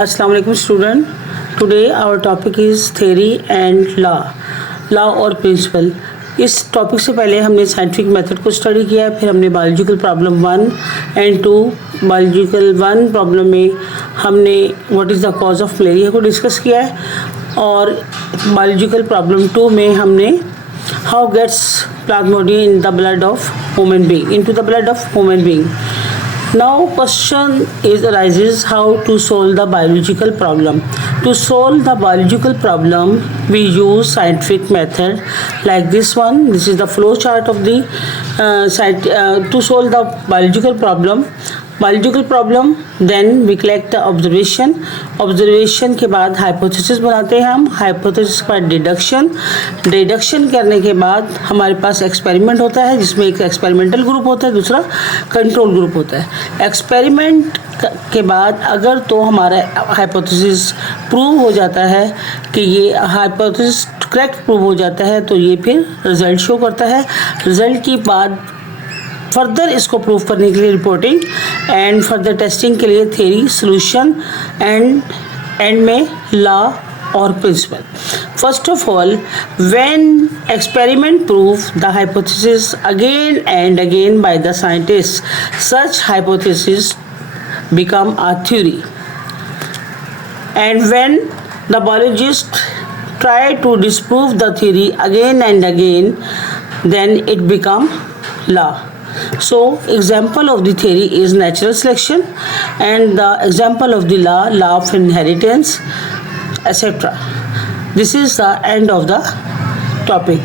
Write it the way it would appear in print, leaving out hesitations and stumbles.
अस्सलाम वालेकुम student. Today our topic is theory and law और प्रिंसिपल. इस टॉपिक से पहले हमने साइंटिफिक मेथड को स्टडी किया है, फिर हमने biological problem 1 and 2. Biological 1 problem में हमने what is the cause of malaria को डिस्कस किया है, और बायोलॉजिकल प्रॉब्लम 2 में हमने how gets plasmodium in the blood of human being into the blood of human being. Now question arises how to solve the biological problem. To solve the biological problem, we use scientific method like this one. This is the flow chart of the to solve the biological problem. Then we collect the observation के बाद hypothesis बनाते हैं हम. hypothesis के बाद deduction करने के बाद हमारे पास experiment होता है, जिसमें एक experimental group होता है, दूसरा control group होता है. experiment के बाद अगर तो हमारा hypothesis prove हो जाता है कि ये hypothesis correct prove हो जाता है, तो ये फिर result show करता है. result के बाद फर्दर इसको प्रूव करने के लिए रिपोर्टिंग एंड फर्दर टेस्टिंग के लिए थ्योरी, सॉल्यूशन एंड में लॉ और principle. First of all, when experiment prove the hypothesis again and again by the scientist, such hypothesis become a theory. And when the biologist try to disprove the theory again and again, then it become law. So example of the theory is natural selection, and the example of the law of inheritance, etc. This is the end of the topic.